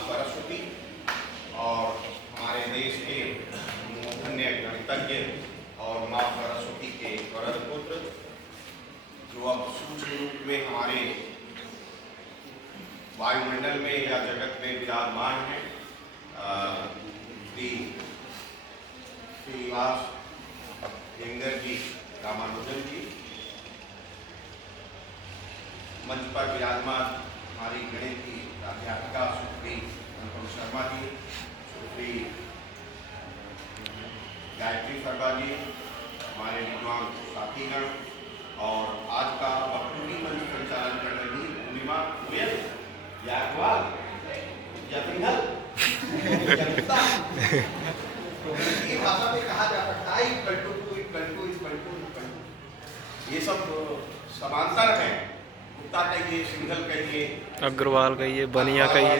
सरस्वती और हमारे देश के मूर्धन्य गणितज्ञ और माँ सरस्वती के वरद पुत्र जो अब सूक्ष्म रूप में हमारे वायुमंडल में या जगत में विराजमान है, श्री श्रीनिवास हेंगर जी रामानुजन जी। मंच पर विराजमान हमारी गणित की अध्यापिका सुश्री अनुपम शर्मा जी, सुश्री गायत्री शर्मा जी, हमारे विद्वान साथीगण और आज का बखूबी मंच संचालन कर रही पूर्णिमा गोयल याकवाल यतिंगल ये भाषा में कहा जा सकता है ये सब समांतर है। गुप्ता कहिए, सिंघल कहिए, अग्रवाल कहिए, बनिया कहिए,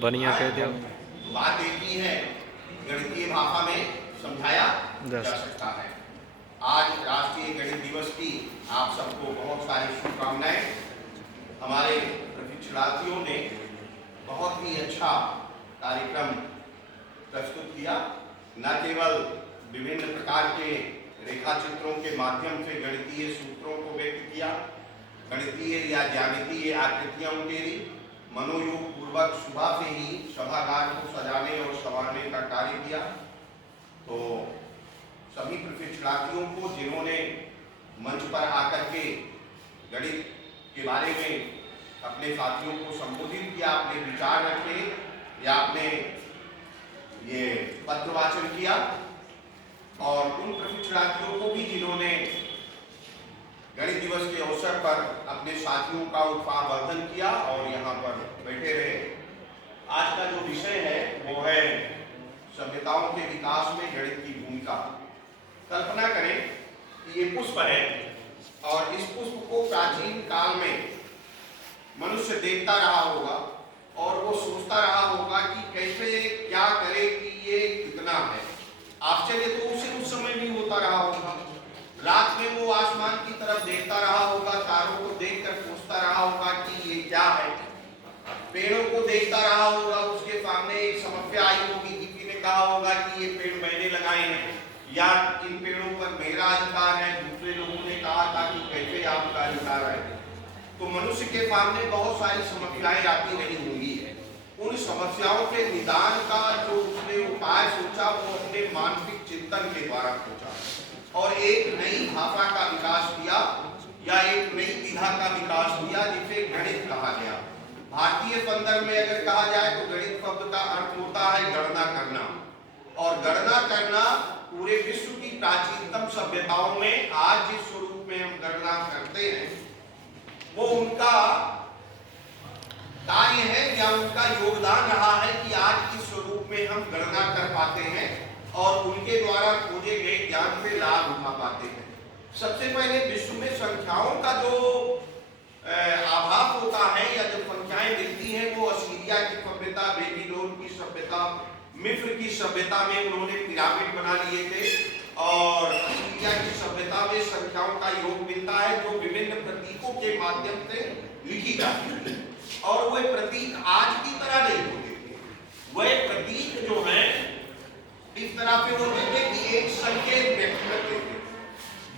बनिया कह दो। बात एक ही है, गणितीय भाषा में समझाया जा सकता है। आज राष्ट्रीय गणित दिवस की आप सबको बहुत सारी शुभकामनाएं। हमारे प्रशिक्षणार्थियों ने बहुत ही अच्छा कार्यक्रम प्रस्तुत किया। न केवल विभिन्न प्रकार के रेखा चित्रों के माध्यम से गणितीय सूत्रों को व्यक्त किया, गणितीय या ज्यामितीय आकृतियां उकेरी, मनोयोग पूर्वक सुबह से ही सभागार को सजाने और संवारने का कार्य किया। तो सभी प्रशिक्षणार्थियों को जिन्होंने मंच पर आकर के गणित के बारे में अपने साथियों को संबोधित किया, अपने विचार रखे या आपने ये पत्र वाचन किया, और उन प्रशिक्षणार्थियों को भी जिन्होंने गणित दिवस के अवसर पर अपने साथियों का उत्साहवर्धन किया और यहाँ पर बैठे रहे। आज का जो विषय है वो है सभ्यताओं के विकास में गणित की भूमिका। कल्पना करें कि ये पुष्प है और इस पुष्प को प्राचीन काल में मनुष्य देखता रहा होगा और वो सोचता रहा होगा कि कैसे क्या करे कि ये कितना है। आश्चर्य तो उसे उस समय भी होता रहा होगा। रात में वो आसमान की तरफ देखता रहा होगा, तारों को देखकर सोचता रहा होगा कि ये क्या है। पेड़ों को देखता रहा होगा, उसके सामने एक समस्या आई होगी, किसी ने कहा होगा कि ये पेड़ मैंने लगाए हैं या इन पेड़ों पर मेरा अधिकार है। दूसरे लोगों ने कहा था कि कैसे आपका अधिकार है। तो मनुष्य के सामने बहुत सारी समस्याएं आती रही होंगी। उन समस्याओं के निदान का जो उसने उपाय सोचा वो अपने मानसिक चिंतन के द्वारा सोचा और एक नई भाषा का विकास किया या एक नई विधा का विकास किया जिसे गणित कहा गया। भारतीय संदर्भ में अगर कहा जाए तो गणित शब्द का अर्थ होता है गणना करना, और गणना करना पूरे विश्व की प्राचीनतम सभ्यताओं में आज जिस स्वरूप में हम गणना करते हैं वो उनका कार्य है या उनका योगदान रहा है कि आज इस स्वरूप में हम गणना कर पाते हैं और उनके द्वारा खोजे गए ज्ञान से लाभ उठा पाते हैं। सबसे पहले विश्व में संख्याओं का जो आभास होता है या जो संख्याएं मिलती हैं वो असीरिया की सभ्यता, बेबीलोन की सभ्यता, मिस्र की सभ्यता में उन्होंने पिरामिड बना लिए थे और असीरिया की सभ्यता में संख्याओं का योग मिलता है जो विभिन्न प्रतीकों के माध्यम से लिखी जाती है। और वह प्रतीक आज की तरह नहीं होते थे। वह प्रतीक जो है इस तरह से होते थे कि एक संकेत व्यक्त करते थे।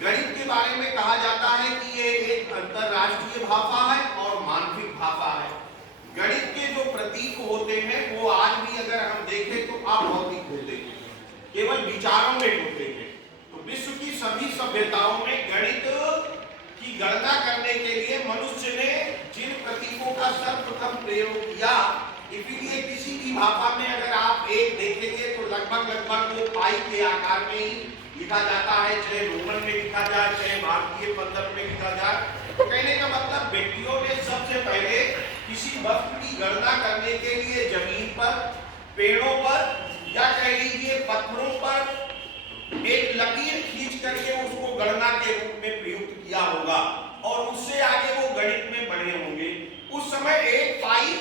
गणित के बारे में कहा जाता है कि ये एक अंतरराष्ट्रीय भाषा है और मानसिक भाषा है। गणित के जो प्रतीक होते हैं वो आज भी अगर हम देखें तो अभौतिक होते हैं, केवल विचारों में होते हैं। तो विश्व की सभी सभ्यताओं में गणित की गणना करने के लिए मनुष्य ने जिन प्रतीकों का सर्वप्रथम प्रयोग किया, इसीलिए किसी भी भाषा में अगर आप एक देखेंगे तो लगभग वो पाई के आकार में ही लिखा जाता है, चाहे रोमन में लिखा जाए चाहे भारतीय संदर्भ में लिखा जाए। तो कहने का मतलब व्यक्तियों ने सबसे पहले किसी वस्तु की गणना करने के लिए जमीन पर, पेड़ों पर या कह लीजिए पत्थरों पर एक लकीर खींच करके उसको गणना के रूप में प्रयुक्त किया होगा और उससे आगे वो गणित में बढ़े होंगे। उस समय एक पाई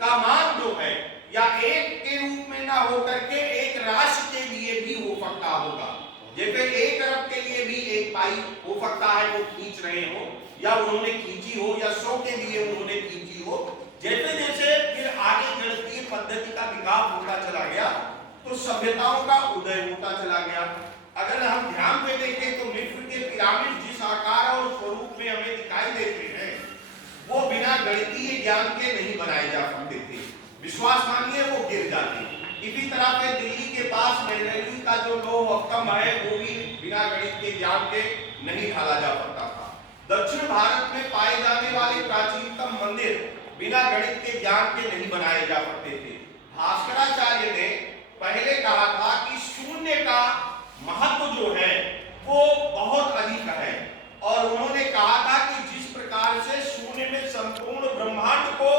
का मान जो है या एक के रूप में ना होकर के एक राशि के लिए भी हो सकता होगा। जैसे 1 अरब के लिए भी एक पाई हो सकता है वो खींच रहे हो या उन्होंने खींची हो या 100 के लिए उन्होंने खींची हो। जैसे जैसे तो सभ्यताओं का उदय होता चला गया। अगर हम ध्यान से देखें तो मिस्र के पिरामिड जिस आकार और स्वरूप में हमें दिखाई देते हैं वो बिना गणितीय ज्ञान के नहीं बनाए जा सकते थे। विश्वास मानिए वो गिर जाते। इसी तरह से दिल्ली के पास मैनरी का जो लौह स्तंभ है वो भी बिना गणित के ज्ञान के नहीं ढाला जा सकता था। दक्षिण भारत में पाए जाने वाले प्राचीनतम मंदिर बिना गणित के ज्ञान के नहीं बनाए जा सकते थे। भास्कराचार्य ने पहले कहा था कि शून्य का महत्व जो है वो बहुत अधिक है और उन्होंने कहा था कि जिस प्रकार से शून्य में संपूर्ण ब्रह्मांड को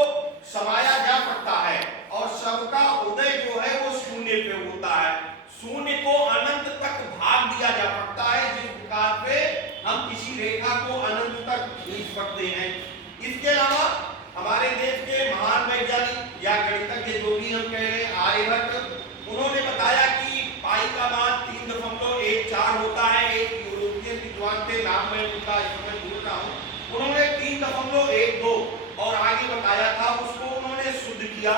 समाया जा सकता है और सबका उदय जो है वो शून्य पे होता है, शून्य को अनंत तक भाग दिया जा सकता है, जिस प्रकार पे हम किसी रेखा को अनंत तक खींच सकते हैं। इसके अलावा हमारे देश के महान वैज्ञानिक या गणितज्ञ जो भी हम कह रहे हैं आर्यभट्ट, उन्होंने बताया कि पाई का मान 3.14 होता है। एक यूरोपियन विद्वान थे, नाम मैं उनका इस समय भूल रहा हूँ, उन्होंने 3.12 और आगे बताया था, उसको उन्होंने शुद्ध किया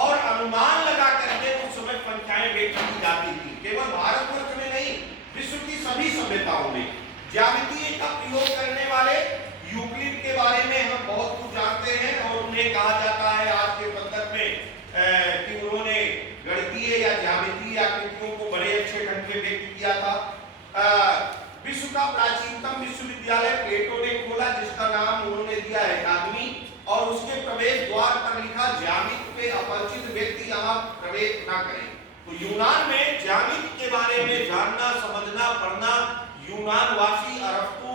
और अनुमान लगा करके उस समय संख्याएं व्यक्त की जाती थी। केवल भारतवर्ष में नहीं, विश्व की सभी सभ्यताओं में ज्यामिति का प्रयोग करने वाले यूक्लिड के बारे में हम बहुत कुछ जानते हैं और उन्हें कहा जाता है आज के संदर्भ में कि उन्होंने गणितीय या ज्यामितीय आकृतियों को बड़े अच्छे ढंग से व्यक्त किया था। विश्व का प्राचीनतम विश्वविद्यालय प्लेटो ने खोला, जिसका नाम उन्होंने दिया है अकादमी, और उसके प्रवेश द्वार पर लिखा ज्यामिति पे अपरिचित व्यक्ति यहाँ प्रवेश न करें। तो यूनान में ज्यामिति के बारे में जानना, समझना, पढ़ना यूनान वासी अरस्तु,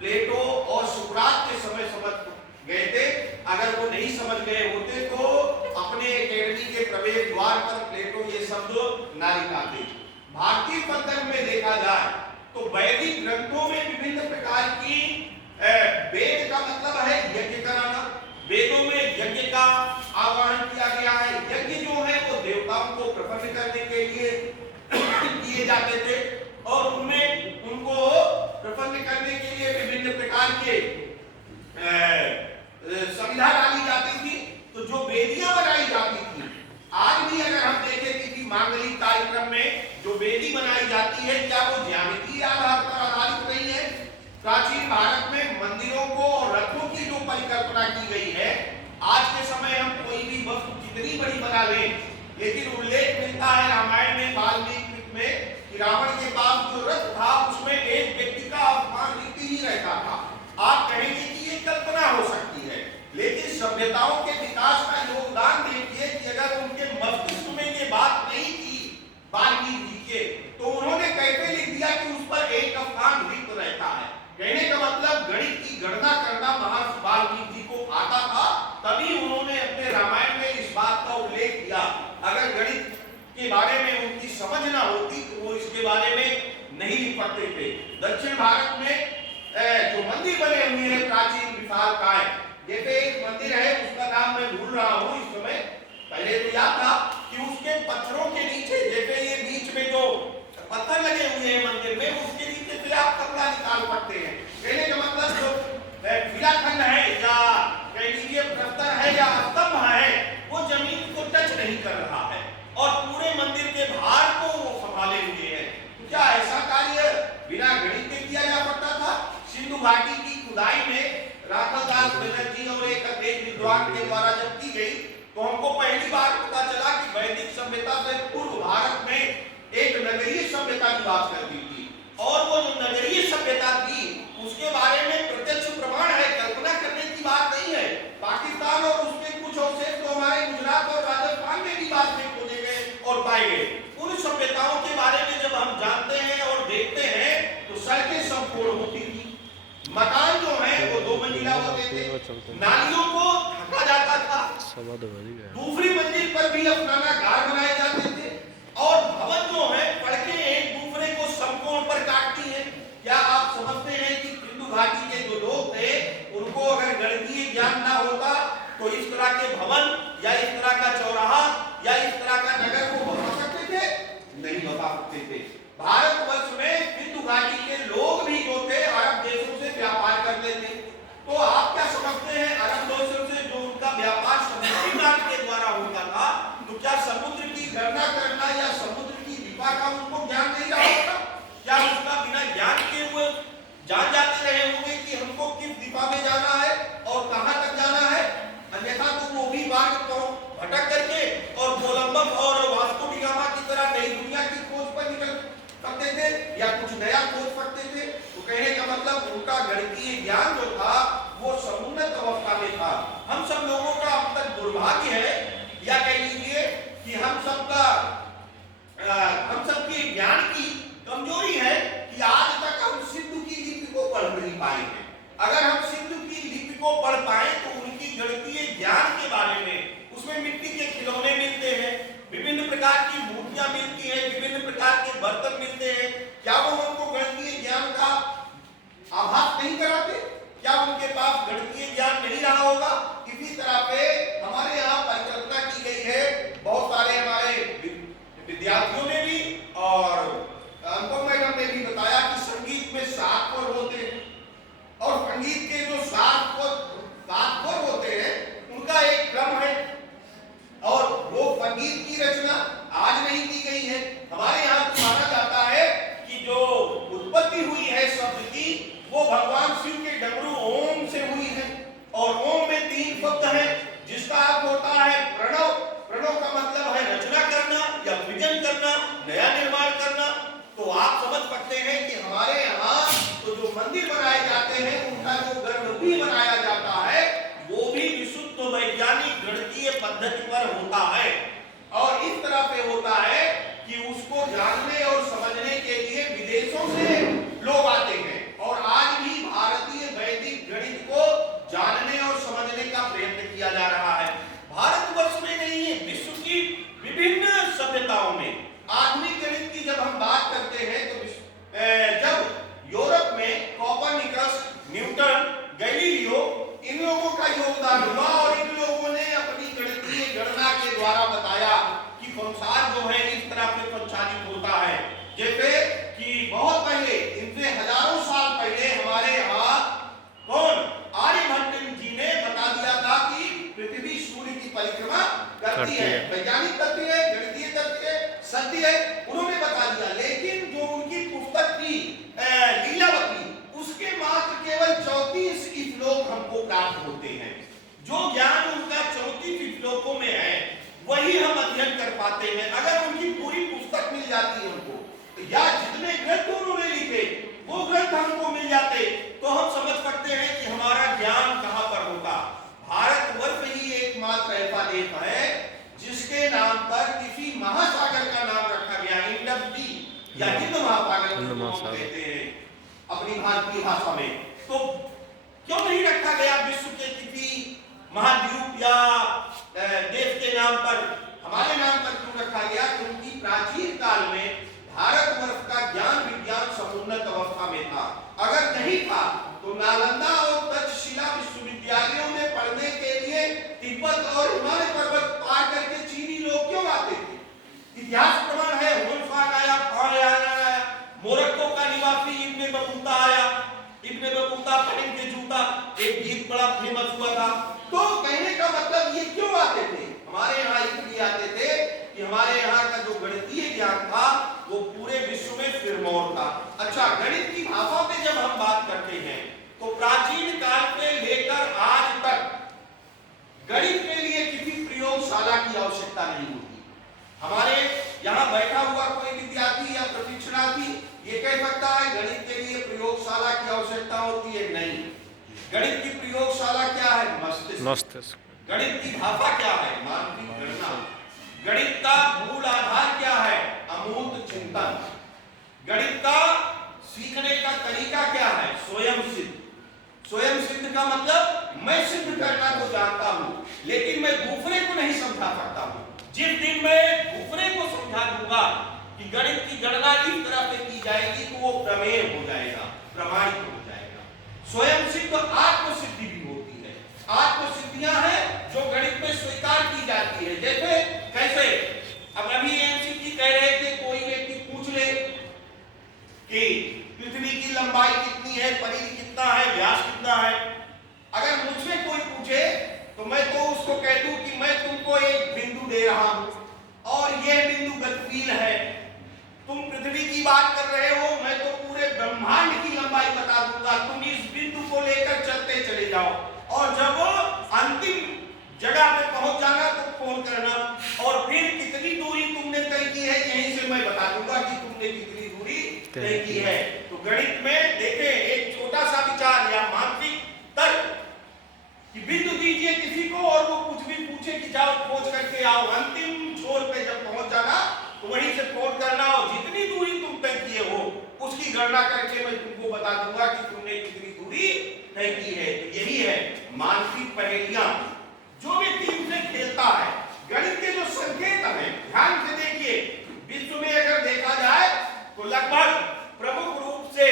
प्लेटो और सुकरात के समय समझ गए थे। अगर वो नहीं समझ गए होते तो अपने एकेडमी के प्रवेश द्वार पर प्लेटो ये शब्द ना लिखाते। भारतीय संदर्भ में देखा जाए तो वैदिक ग्रंथों में विभिन्न प्रकार की वेद का मतलब है यज्ञ कराना। वेदों में यज्ञ का आह्वान किया गया है। यज्ञ जो है वो देवताओं को प्रसन्न करने के लिए किए जाते थे और उनमें उनको प्रसन्न करने के लिए विभिन्न प्रकार के संविधा डाली जाती थी। तो जो वेदियां बनाई जाती थी, आज भी अगर हम देखें किसी मांगलिक कार्यक्रम में जो वेदी बनाई जाती है, क्या वो ज्यामितीय आधार पर आधारित नहीं है? प्राचीन भारत में मंदिरों को और रथों की जो परिकल्पना की गई है, आज के समय हम कोई भी वस्तु कितनी बड़ी बना लें, लेकिन उल्लेख मिलता है रामायण में, वाल्मीकि में, कि रावण के पास जो रथ था उसमें एक व्यक्ति का अपमान रीति ही रहता था। आप कहेंगे कि ये कल्पना हो सकती है, लेकिन सभ्यताओं के विकास का योगदान देखिए कि अगर उनके मस्तिष्क में ये बात नहीं थी वाल्मीकि जी के, तो उन्होंने कैसे लिख दिया कि उस पर एक स्थान रिक्त रहता है। कहने का मतलब गणित की गणना करना महर्षि वाल्मीकि जी को आता था, तभी उन्होंने अपने रामायण में इस बात का उल्लेख किया। अगर गणित के बारे में उनकी समझ ना होती तो वो इसके बारे में नहीं लिख सकते थे। दक्षिण भारत में जो मंदिर बने हुए हैं प्राचीन विशालकाय, जैसे एक मंदिर है उसका नाम मैं भूल रहा हूँ इस समय, पहले तो याद था कि उसके पत्थरों के नीचे, जैसे ये बीच में जो पत्थर लगे हुए हैं मंदिर में, उसके नीचे से आप कपड़ा निकाल सकते हैं। कहने का मतलब जो शिलाखंड है या कह लीजिए प्रस्तर है या स्तंभ है, वो जमीन को टच नहीं कर रहा है और पूरे मंदिर के भार को वो संभाले हुए हैं। तो क्या ऐसा कार्य बिना गणित के किया जा सकता था? सिंधु घाटी की खुदाई में राधादास बनर्जी और एक विद्वान के द्वारा जब की गई तो हमको पहली बार पता चला कि वैदिक सभ्यता से पूर्व भारत में एक नगरीय सभ्यता निवास करती थी और वो जो नगरीय सभ्यता थी उसके बारे में प्रत्यक्ष प्रमाण है, कल्पना करने की बात नहीं है। पाकिस्तान और उसके कुछ अवशेष तो हमारे गुजरात और राजस्थान में भी बाद में खोजे गए और पाए गए। उन सभ्यताओं के बारे में जब हम जानते हैं और देखते हैं तो सड़कें संपूर्ण होती थी, मकान जो है वो 2 मंजिला होते थे, नालियों को ढका जाता था, दूसरी मंजिल पर भी अपना घर बनाए जाते थे और भवन जो है सड़कें एक दूसरे को समकोण पर काटती हैं। क्या आप समझते हैं कि सिंधु घाटी के जो लोग थे उनको अगर गणितीय ज्ञान ना होता तो इस तरह के भवन या इस तरह का चौराहा या इस तरह का नगर को बना सकते थे? नहीं बता सकते थे। भारतवर्ष में सिंधु घाटी के लोग भी जो थे अरब देशों से व्यापार करते थे। तो आप क्या समझते हैं अरब देशों से जो उनका व्यापार समुद्री मार्ग के द्वारा होता था, तो क्या समुद्र की गणना करना या समुद्र क्या उसका बिना ज्ञान के वो जान जाते रहे होंगे कि हमको किस दिशा में जाना है और कहां तक जाना है? अन्यथा तो वो भी मार्ग को भटक करके और कोलंबस और वास्को डी गामा की तरह नई दुनिया की खोज पर निकल सकते थे या कुछ नया खोज सकते थे। तो कहने का मतलब उनका गणितीय ज्ञान जो था वो समुन्नत अवस्था में था। हम सब लोगों का अब तक दुर्भाग्य है या कह लीजिए कि हम सबके ज्ञान की कमजोरी है कि आज तक हम सिंधु की लिपि को पढ़ नहीं पाए हैं। अगर हम सिंधु की लिपि को पढ़ पाए तो उनकी गणितीय ज्ञान के बारे में, उसमें मिट्टी के खिलौने मिलते हैं, विभिन्न प्रकार की मूर्तियां मिलती हैं, विभिन्न प्रकार के बर्तन मिलते हैं, क्या वो हमको गणितीय ज्ञान का आभास नहीं कराते? क्या उनके पास गणितीय ज्ञान नहीं रहा होगा? इसी तरह पे हमारे यहाँ परिकल्पना की गई है, बहुत सारे हमारे विद्यार्थियों ने भी और अनुपम मैडम ने भी बताया कि संगीत में 7 स्वर होते हैं और संगीत के जो 7 स्वर होते हैं उनका एक क्रम है और वो संगीत की रचना आज नहीं की गई है। हमारे यहाँ माना जाता है कि जो उत्पत्ति हुई है शब्द की वो भगवान शिव के डमरू ओम से हुई है और ओम में 3 शब्द हैं जिसका अर्थ होता है प्रणव। प्रणव का मतलब है रचना करना या सृजन करना, नया निर्माण करना। तो आप समझ सकते हैं कि हमारे यहाँ तो जो मंदिर बनाए जाते हैं उनका जो गर्भगृह बनाया जाता है वो भी विशुद्ध वैज्ञानिक गणितीय पद्धति पर होता है और इस तरह से होता है कि उसको जानने और समझने के लिए विदेशों से लोग आते हैं और आज भी भारतीय वैदिक गणित को जानने और समझने का प्रयत्न किया जा रहा है। भारतवर्ष में नहीं है, विश्व की विभिन्न सभ्यताओं में आधुनिक गणित की जब हम बात करते हैं तो जब यूरोप में कोपरनिकस, न्यूटन, गैलीलियो इन लोगों का योगदान हुआ और इन लोगों ने अपनी गणितीय गणना के द्वारा बताया कि संसार जो है इस तरह से संचालित होता है। जैसे कि बहुत पहले, इनसे हजारों साल पहले हमारे यहाँ कौन आर्यभट्ट जी ने बता दिया था कि पृथ्वी सूर्य की परिक्रमा करती है। वैज्ञानिक तथ्य है, गणितीय तथ्य है, सत्य है, उन्होंने बता दिया। लेकिन जो उनकी पुस्तक थी लीलावती उसके मात्र केवल 34 श्लोक हमको प्राप्त होते हैं। जो ज्ञान उनका 34 श्लोकों में है वही हम अध्ययन कर पाते हैं। अगर उनकी पूरी पुस्तक मिल जाती है हमको या जितने ग्रंथ उन्होंने लिखे वो ग्रंथ हमको मिल जाते तो हम समझ सकते हैं कि हमारा ज्ञान कहां पर होता। भारतवर्ष ही एकमात्र ऐसा देश है जिसके नाम पर किसी महासागर का नाम रखा गया, इंडस सी या हिंद महासागर कहते हैं अपनी भारतीय भाषा में। तो क्यों नहीं रखा गया विश्व के किसी महाद्वीप या देश के नाम पर? हमारे नाम पर क्यों रखा गया? क्योंकि प्राचीन काल में भारतवर्ष का ज्ञान विज्ञान समुन्नत अवस्था में था। अगर नहीं था तो नालंदा और तक्षशिला विश्वविद्यालयों में पढ़ने के लिए तिब्बत और हिमालय पर्वत पार करके चीनी लोग क्यों आते थे? इतिहास प्रमाण है, हुनफान आया, फान आया, मोरक्को का निवासी इब्न बतूता आया, इब्न बतूता पहन के जूता एक गीत बड़ा फेमस हुआ था। तो कहने का मतलब ये क्यों आते थे? हमारे यहाँ इसलिए आते थे कि हमारे यहाँ का जो गणितीय ज्ञान था वो पूरे विश्व में सिरमौर था। अच्छा, गणित की भाषा पे जब हम बात करते हैं तो प्राचीन काल से लेकर आज तक गणित के लिए किसी प्रयोगशाला की आवश्यकता नहीं होती। हमारे यहाँ बैठा हुआ कोई विद्यार्थी या प्रशिक्षणार्थी ये कह सकता है गणित के लिए प्रयोगशाला की आवश्यकता होती है? नहीं। गणित की प्रयोगशाला क्या है? मस्तिष्क। गणित की भाषा क्या है? मानसिक गणना। गणित का मूल आधार क्या है? अमूर्त चिंतन। गणित का सीखने का तरीका क्या है? स्वयं सिद्ध। स्वयं सिद्ध का मतलब मैं सिद्ध करना तो जानता हूं लेकिन मैं दूसरे को नहीं समझा सकता हूं। जिस दिन मैं दूसरे को समझा दूंगा कि गणित की गणना इस तरह से की जाएगी तो वो प्रमेय हो जाएगा, प्रमाणित हो जाएगा। स्वयं सिद्ध आत्म सिद्धि भी होती है। आत्म सिद्धियां हैं जो गणित में स्वीकार की जाती है। जैसे कैसे? अब अभी एमसीक्यू कह रहे थे, कोई व्यक्ति पूछ ले कि पृथ्वी की लंबाई कितनी है, परिधि कितना है, व्यास कितना है। अगर मुझसे कोई पूछे तो मैं तो उसको कह दूं कि मैं तुमको एक बिंदु दे रहा हूं और यह बिंदु गतिशील है, तुम पृथ्वी की बात कर रहे हो, मैं तो पूरे ब्रह्मांड की लंबाई बता दूंगा, तुम इस बिंदु को लेकर चलते चले जाओ और जब अंतिम जगह पे पहुंच जाना तो फोन करना और फिर कितनी दूरी तुमने तय की है यहीं से मैं बता दूंगा कि तुमने कितनी दूरी तय की है। तो गणित में देखें एक छोटा सा विचार या मानसिक तर्क कि बिंदु दीजिए किसी को और वो कुछ भी पूछे कि जाओ खोज करके आओ, अंतिम छोर पे जब पहुंच जाना तो वहीं से फोन करना और जितनी दूरी तुम तय किए हो उसकी गणना करके मैं तुमको बता दूंगा कि तुमने कितनी दूरी तय की है। तो यही है मानसिक पहेलियां जो व्यक्ति उनसे खेलता है। गणित के जो संकेत हैं ध्यान से देखिए, विश्व में अगर देखा जाए तो लगभग प्रमुख रूप से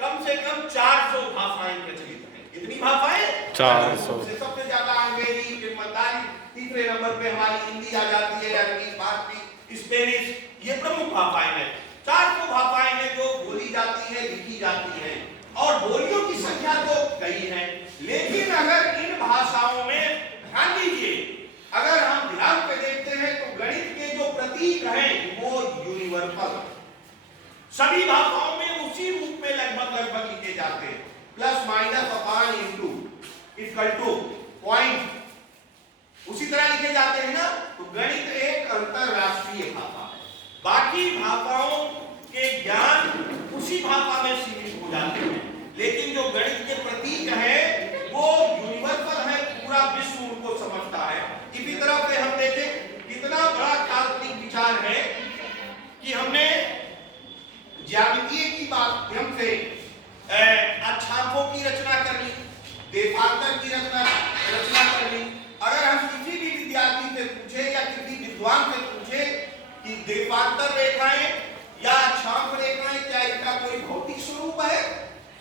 कम 400 भाषाएं प्रचलित हैं। कितनी भाषाएं? 400 से सबसे ज्यादा अंग्रेजी, फिर मंदारी, तीसरे नंबर पे हमारी हिंदी आ जाती है, अंग्रेजी, फारसी, स्पेनिश, ये प्रमुख भाषाएं हैं। 400 भाषाएं हैं जो बोली जाती है, लिखी जाती है और बोलियों की संख्या तो कई है। लेकिन अगर इन भाषाओं में ध्यान दीजिए, अगर हम ध्यान पे देखते हैं तो गणित के जो प्रतीक हैं वो यूनिवर्सल सभी भाषाओं में उसी रूप में लगभग लिखे जाते हैं। प्लस माइनस अपान इंटू इक्वल टू पॉइंट उसी तरह लिखे जाते हैं ना। तो गणित एक अंतरराष्ट्रीय भाषा है, बाकी भाषाओं के ज्ञान उसी भाषा में सीमित हो जाते हैं, लेकिन जो गणित के प्रतीक हैं वो यूनिवर्सल है, पूरा विश्व उनको समझता है। इसी तरह से हम देखें कितना बड़ा काल्पनिक विचार है कि हमने ज्यामितीय की माध्यम से अक्षांकों की रचना कर ली, देशांतर की रचना कर ली। अगर हम किसी भी विद्यार्थी से पूछे या किसी विद्वान से पूछे कि देशांतर रेखाएं या अक्षांक रेखाएं क्या इनका कोई भौतिक स्वरूप है,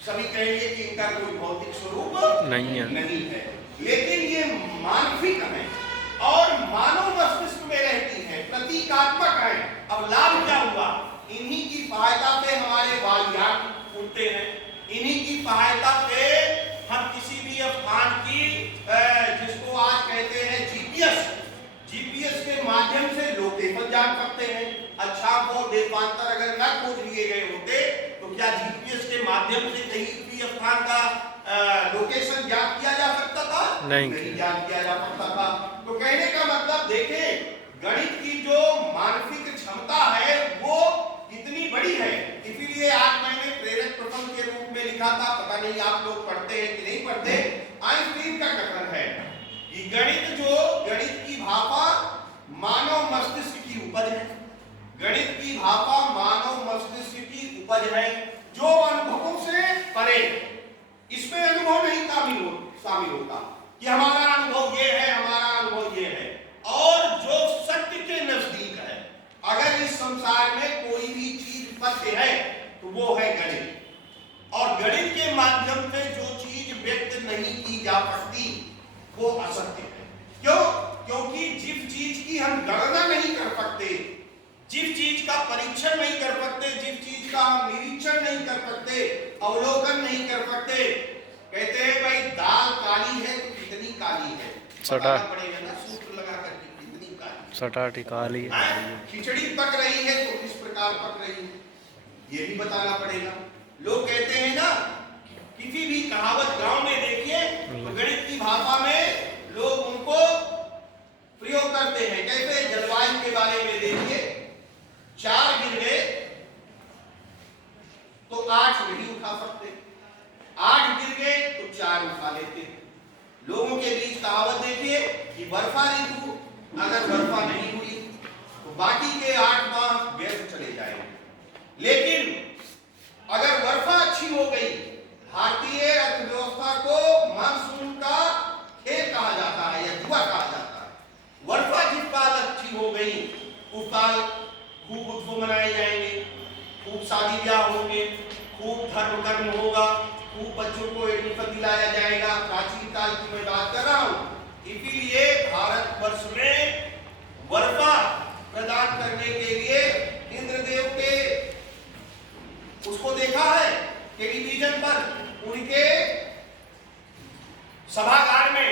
सभी कहेंगे कि इनका कोई भौतिक स्वरूप नहीं है, लेकिन ये मानसिक है और मानव मस्तिष्क में रहती है, प्रतीकात्मक है। अब लाभ क्या हुआ? इन्हीं की सहायता से हमारे वायुयान उड़ते हैं, इन्हीं की सहायता से हम किसी भी स्थान की जिसको आज कहते हैं जीपीएस के माध्यम से लोकेशन जान सकते हैं। अक्षांक और देशांतर अगर न खोज लिए गए होते तो क्या जीपीएस के माध्यम से कहीं भी स्थान का लोकेशन ज्ञात किया जा सकता था? नहीं ज्ञात किया जा सकता था। तो कहने का मतलब देखें गणित की जो मानसिक क्षमता है वो कितनी बड़ी है। इसीलिए आज मैंने प्रेरक प्रश्न के रूप में लिखा था, पता नहीं आप लोग पढ़ते हैं कि नहीं पढ़ते, आइंस्टीन का कथन है कि गणित की भाषा मानव मस्तिष्क की उपज है। गणित की भाषा मानव मस्तिष्क की उपज है जो अनुभवों से परे, इसमें अनुभव नहीं शामिल होता कि हमारा अनुभव ये है, हमारा अनुभव ये है, और जो सत्य के नजदीक है। अगर इस संसार में कोई भी चीज सत्य है तो वो है गणित, और गणित के माध्यम से जो चीज व्यक्त नहीं की जा सकती वो असत्य है। क्यों? क्योंकि जिस चीज की हम गणना नहीं कर सकते, जिस चीज का परीक्षण नहीं कर सकते, जिस चीज का हम निरीक्षण नहीं कर सकते, अवलोकन नहीं कर सकते, कहते हैं भाई दाल काली है तो कितनी काली है, बताना पड़ेगा ना, सूत्र लगा करके कितनी काली, सटाटी काली है। खिचड़ी पक रही है तो किस प्रकार पक रही है ये भी बताना पड़ेगा। लोग कहते हैं ना, किसी भी कहावत गांव में देखिए तो गणित की भाषा में लोग उनको प्रयोग करते हैं। कैसे? जलवायु के बारे में देखिए, 4 गिर गए तो 8 नहीं उठा सकते, 8 गिर गए तो 4 उठा लेते। लोगों के बीच कहावत देखिए कि वर्षा ऋतु अगर वर्षा नहीं हुई तो बाकी के 8 माह व्यर्थ चले जाएंगे, लेकिन अगर वर्षा अच्छी हो गई, भारतीय अर्थव्यवस्था को मानसून का खेल कहा जाता है या जुआ कहा जाता है। वर्षा जिस साल अच्छी हो गई उस साल खूब उत्सव मनाए जाएंगे, खूब शादी ब्याह होंगे, खूब धर्म कर्म होगा, खूब बच्चों को एडमिशन दिलाया जाएगा। प्राचीन काल की मैं बात कर रहा हूँ। इसीलिए भारतवर्ष में वर्षा प्रदान करने के लिए इंद्रदेव के उसको देखा है टेलीविजन पर, उनके सभागार में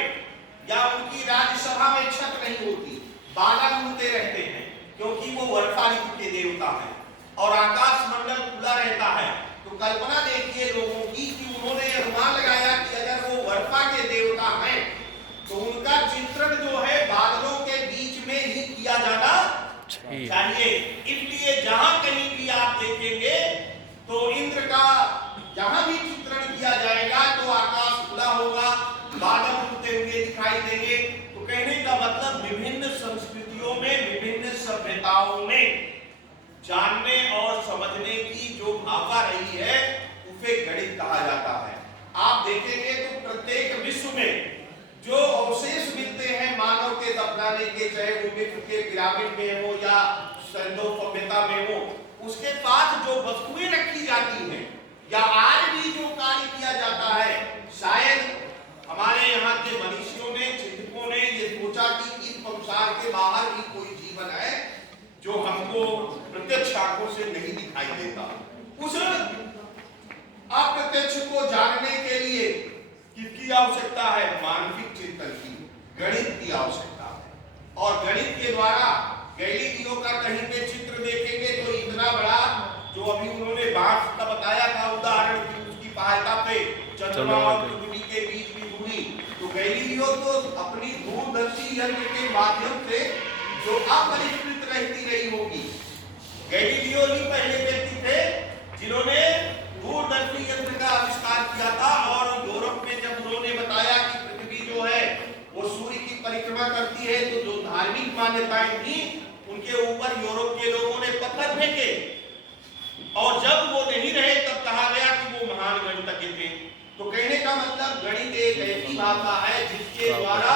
या उनकी राज्यसभा में छत नहीं होती, बादल उड़ते रहते हैं, क्योंकि वो वर्षा ऋतु के देवता हैं। और आकाश मंडल खुला रहता है, तो कल्पना देखिए लोगों की कि उन्होंने अनुमान लगाया कि अगर वो वर्षा के देवता हैं तो उनका चित्रण जो है बादलों के बीच में ही किया जाना चाहिए। इसलिए जहां कहीं भी आप देखेंगे तो इंद्र का जहां भी चित्रण किया जाएगा तो आकाश खुला होगा, बादल उड़ते हुए दिखाई देंगे। तो कहने का मतलब विभिन्न संस्कृतियों में, विभिन्न सभ्यताओं में जानने और समझने की जो भावना रही है उसे गणित कहा जाता है। आप देखेंगे तो प्रत्येक विश्व में जो अवशेष मिलते हैं मानव के दफनाने के, चाहे वो मिस्र के पिरामिड में हो या सिंधु सभ्यता में हो, उसके पास जो वस्तुएं रखी जाती हैं या आज भी जो कार्य किया जाता है, शायद हमारे यहाँ के मनीषियों ने, चिंतकों ने ये सोचा कि इस संसार के बाहर भी कोई जीवन है जो हमको प्रत्यक्ष आंखों से नहीं दिखाई देता। उस अप्रत्यक्ष को जानने के लिए किसकी आवश्यकता है? मानसिक चिंतन की, गणित की आवश्यकता है। और गणित के द्वारा गैलीलियो का कहीं पे चित्र देखेंगे तो इतना बड़ा, जो अभी उन्होंने बांस का बताया था उदाहरण की, उसकी सहायता पे चंद्रमा और पृथ्वी के बीच की दूरी, तो गैलीलियो तो अपनी दूरदर्शी यंत्र के माध्यम से जो अपरिष्कृत रहती रही होगी, गैलीलियो ही पहले व्यक्ति थे जिन्होंने दूरदर्शी यंत्र का आविष्कार किया था। और यूरोप में जब उन्होंने बताया कि पृथ्वी जो है वो सूर्य की परिक्रमा करती है, तो जो धार्मिक मान्यताएं थी उनके ऊपर यूरोप के लोगों ने पत्थर फेंके, और जब वो नहीं रहे तब कहा गया कि वो महान गणितज्ञ थे। तो कहने का मतलब गणित एक ऐसी भाषा है जिसके द्वारा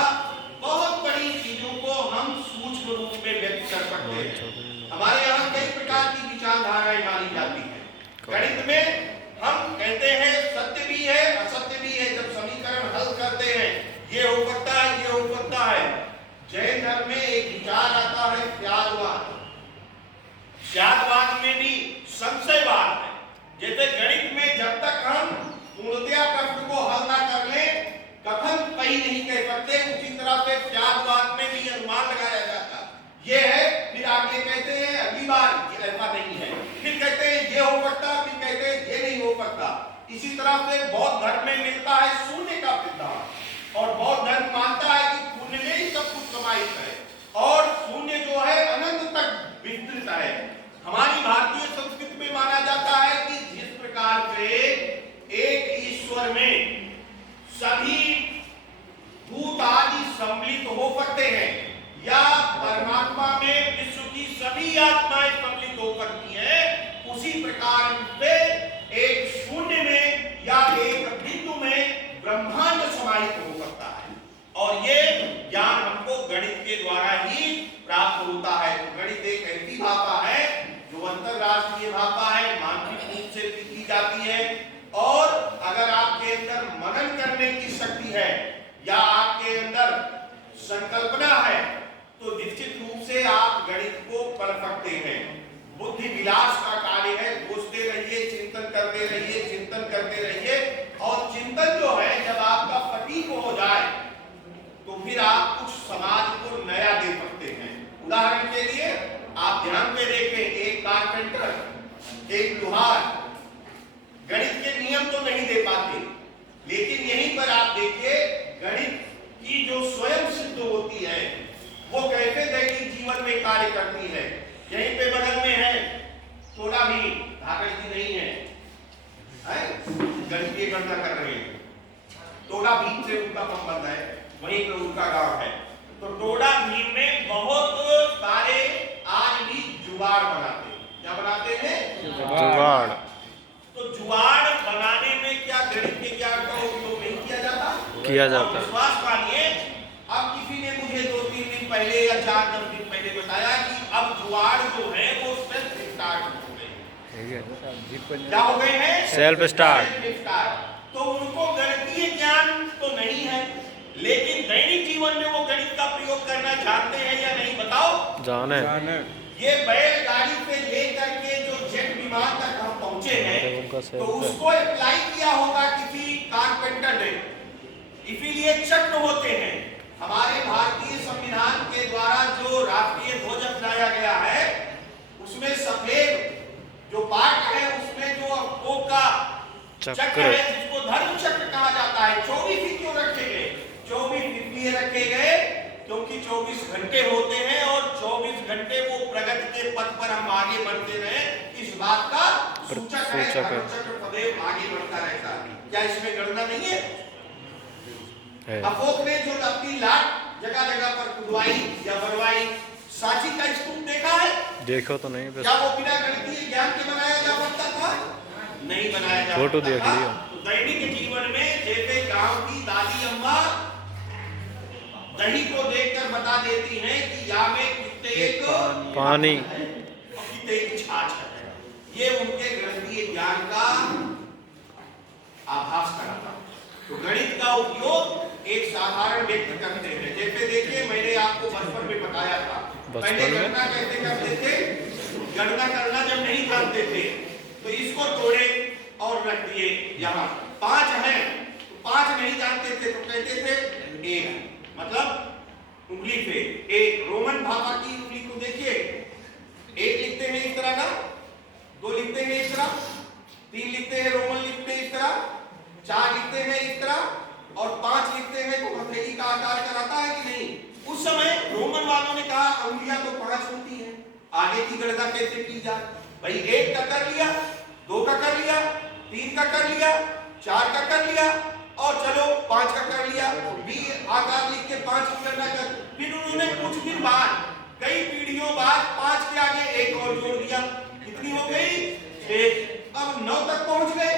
बहुत बड़ी चीजों को हम सूक्ष्म रूप में व्यक्त कर सकते हैं। हमारे यहाँ कई प्रकार की विचारधाराएं मानी जाती है। गणित में हम कहते हैं सत्य भी है, असत्य भी है। जब समीकरण हल करते हैं, ये हो सकता है, ये हो सकता है। जैन धर्म में एक विचार आता है त्यागवाद। त्यागवाद में भी संशयवाद है। जैसे गणित में जब तक हम पूर्णतया प्रश्न को हल ना कर लें, कथन सही नहीं कह सकते, उसी तरह से त्यागवाद में भी अनुमान लगाया जाता है। ये है, फिर आगे कहते हैं अगली बार ये ऐसा नहीं है, फिर कहते हैं ये हो सकता, फिर कहते हैं ये नहीं हो सकता। इसी तरह से बौद्ध धर्म में मिलता है शून्य का सिद्धांत, और बौद्ध धर्म मानता है कि शून्य में ही सब कुछ समाहित है और शून्य जो है अनंत तक विस्तृत है। हमारी भारतीय संस्कृति में माना जाता है कि जिस प्रकार से एक ईश्वर में सभी भूत आदि सम्मिलित हो सकते हैं, या परमात्मा में विश्व की सभी आत्माएं सम्मिलित हो सकती हैं, उसी प्रकार से एक शून्य में या एक बिंदु में ब्रह्मांड समाहित हो सकता है। और ये ज्ञान हमको गणित के द्वारा ही प्राप्त होता है। तो गणित एक ऐसी भाषा है जो अंतरराष्ट्रीय भाषा है, मानसिक रूप से सीखी जाती है। और अगर आपके अंदर मनन करने की शक्ति है या आपके अंदर संकल्पना है, तो निश्चित रूप से आप गणित को पढ़ सकते हैं। बुद्धि विलास का कार्य है, सोचते रहिए, चिंतन करते रहिए, चिंतन करते रहिए। और चिंतन जो है जब आपका सटीक हो जाए तो फिर आप कुछ समाज को नया दे सकते हैं। उदाहरण के लिए आप ध्यान में देखें, एक कारपेंटर, एक लोहार गणित के नियम तो नहीं दे पाते, लेकिन यहीं पर आप देखिए गणित की जो स्वयं सिद्ध होती है वो कैसे दैनिक जीवन में कार्य करती है। यहीं पे बगल में है थोड़ा भी धाकड़ जी नहीं है, गणित की गणना कर रहे हैं, टोडा भीम से उनका संबंध है, वहीं पे उनका गांव है। तो टोडा भीम में बहुत सारे आज भी जुगाड़ बनाते हैं। क्या बनाते हैं? जुगाड़। तो जुगाड़ बनाने में क्या गणित के ज्ञान का उपयोग नहीं किया जाता? किया जाता है। विश्वास मानिए, अब किसी ने मुझे 2-3 दिन पहले या 4-10 दिन पहले बताया कि अब जुगाड़ जो है वो सेल्फ स्टार्ट हो गए। क्या हो गए हैं? Self start. तो उनको गणितीय ज्ञान तो नहीं है, लेकिन दैनिक जीवन में वो गणित का प्रयोग करना जानते हैं या नहीं? बताओ। जाने। ये बैलगाड़ी से लेकर के जो जेट विमान तक हम पहुंचे हैं, तो उसको अप्लाई किया होगा किसी कारपेंटर ने, इसीलिए चक्र होते हैं। हमारे भारतीय संविधान के द्वारा जो राष्ट्रीय ध्वज अपनाया गया है उसमें सफेद चक्र है जिसको धर्म चक्र कहा जाता है। 24 ही क्यों रखे गए? 24 इसलिए रखे गए क्योंकि 24 घंटे होते हैं और 24 घंटे वो प्रगति के पथ पर हम आगे बढ़ते रहे, इस बात का सूचक है। धर्म चक्र सदैव आगे बढ़ता रहता है। क्या इसमें गणना नहीं है? अशोक ने जो अपनी लाट जगह जगह पर खुदवाई या बनवाई, सांची का स्तूप देखा है? देखो तो नहीं, बस क्या वो बिना गणितीय ज्ञान के बनाया जा सकता था? नहीं बनाया जा फोटो देख लियो। तो दैनिक जीवन में जैसे गांव की दादी अम्मा दही को देखकर बता देती हैं कि या में कितने एक पानी और कितने एक छाछ है, ये उनके गणितीय ज्ञान का आभास कराता। तो गणित का उपयोग एक साधारण व्यक्ति करते हैं। जैसे देखिए, मैंने आपको बचपन में बताया था, पहले गणना कैसे करते थे? गणना करना जब नहीं जानते थे तो इसको तोड़े और रख दिए यहाँ 5 है, तो 5 नहीं जानते थे तो कहते थे 1, मतलब उंगली पे 1। रोमन भाषा की उंगली को देखिए, 1 लिखते हैं इस तरह ना, 2 लिखते हैं इस तरह, 3 लिखते हैं, रोमन लिखते हैं इस तरह, 4 लिखते हैं इस तरह और 5 लिखते हैं तो हथेली का आकार कराता है कि नहीं? उस समय रोमन वालों ने कहा अंगुलियां तो 5 होती हैं, आगे की गणना कैसे की जाए? भाई 1 का कर लिया, 2 का कर लिया, 3 का कर लिया, 4 का कर लिया और चलो 5 का कर लिया। बी आकार लिख के 5 की गणना कर। फिर उन्होंने कुछ दिन बाद, कई पीढ़ियों बाद 5 के आगे 1 और जोड़ दिया। कितनी हो गई? 6। अब 9 तक पहुंच गए।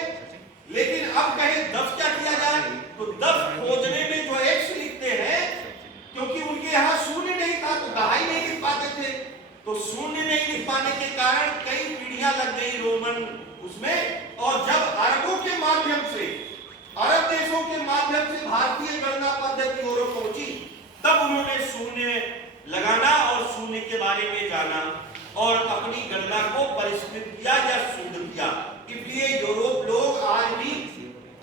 लेकिन अब कहे 10 क्या किया जाए? तो 10 खोजने में जो x लिखते हैं, क्योंकि उनके यहाँ शून्य नहीं था तो दहाई नहीं लिख पाते थे, तो शून्य नहीं लिख पाने के कारण कई पीढ़ियां लग गई रोमन उसमें। और जब अरबों के माध्यम से, अरब देशों के माध्यम से भारतीय गणना पद्धति और पहुंची, तब उन्होंने शून्य लगाना और शून्य के बारे में जाना और अपनी गणना को परिष्कृत किया या शुद्ध किया। इसलिए यूरोप लोग आज भी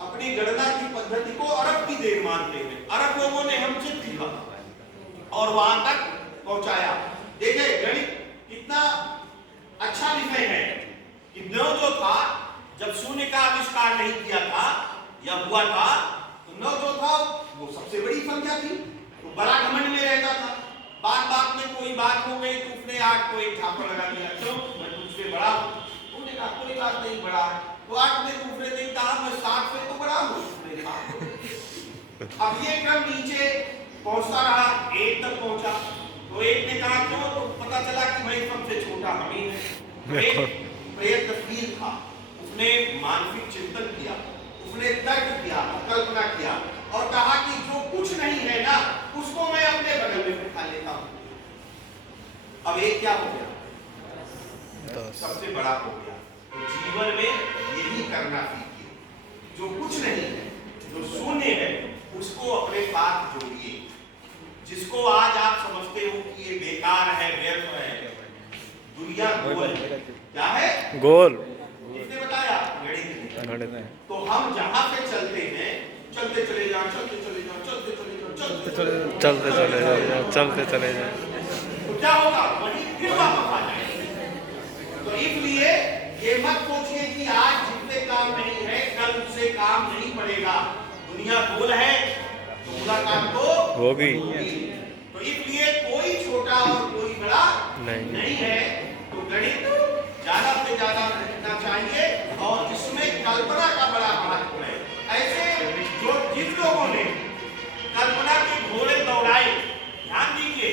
अपनी गणना की पद्धति को अरब की देन मानते हैं। अरब लोगों ने हमसे सीखा और वहां तक पहुंचाया। देखिए गणित कितना अच्छा विषय है कि नौ जो था, जब शून्य का आविष्कार नहीं किया था या हुआ था, तो 9 जो था वो सबसे बड़ी संख्या थी, तो बड़ा घमंड में रहता था। बात में कोई बात हो गई तो उसने 8 को एक छापा लगा दिया, क्यों? मैं तुझसे बड़ा हूं। उसने कहा कोई बात नहीं, बड़ा है। तो 8 ने दूसरे दिन कहा मैं 60 से तो बड़ा हूं। अब ये क्रम नीचे पहुंचता रहा, 1 तक पहुंचा तो 1 ने कहा क्यों? तो पता चला कि भाई सबसे छोटा हम ही है। एक प्रयत्नशील था, उसने मानसिक चिंतन किया, उसने तर्क किया, कल्पना किया और कहा कि जो कुछ नहीं है ना, उसको मैं अपने बगल में बिठा लेता हूं। अब एक क्या हो गया? सबसे बड़ा हो गया। तो जीवन में यही करना सीखिए, जो कुछ नहीं है, जो शून्य है, उसको अपने साथ जोड़िए। जिसको आज आप समझते हो कि ये बेकार है, व्यर्थ है, दुनिया गोल है। क्या है? गोल। किसने बताया? गणित ने। तो हम जहां पे चलते हैं, चलते चले जाओ, चलते चले जाओ, चलते चले जाओ, चलते चले जाओ, चलते चले जाओ, तो क्या होगा? वही फिर वापस आ जाएंगे। तो इसलिए ये मत सोचिए कि आज जितने काम नहीं है, कल उससे काम नहीं पड़ेगा। दुनिया गोल है तो मुलाकात तो होगी। तो इसलिए कोई छोटा और कोई बड़ा नहीं है। तो गणित ज्यादा से ज्यादा सीखना चाहिए और इसमें कल्पना का बड़ा महत्व है। ऐसे जो जिन लोगों ने कल्पना के घोड़े दौड़ाए, ध्यान दीजिए,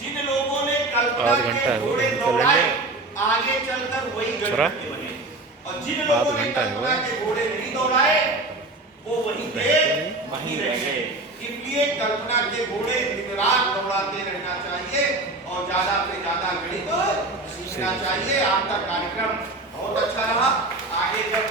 जिन लोगों ने कल्पना के घोड़े दौड़ाए, आगे चलकर वही गणित बने। और जिन लोगों ने कल्पना के घोड़े नहीं दौड़ाए, वो वहीं पे वहीं रह गए। इसलिए कल्पना के घोड़े दिन रात दौड़ाते रहना चाहिए और ज्यादा से ज्यादा गणित सीखना चाहिए। आपका कार्यक्रम बहुत अच्छा रहा। आगे जब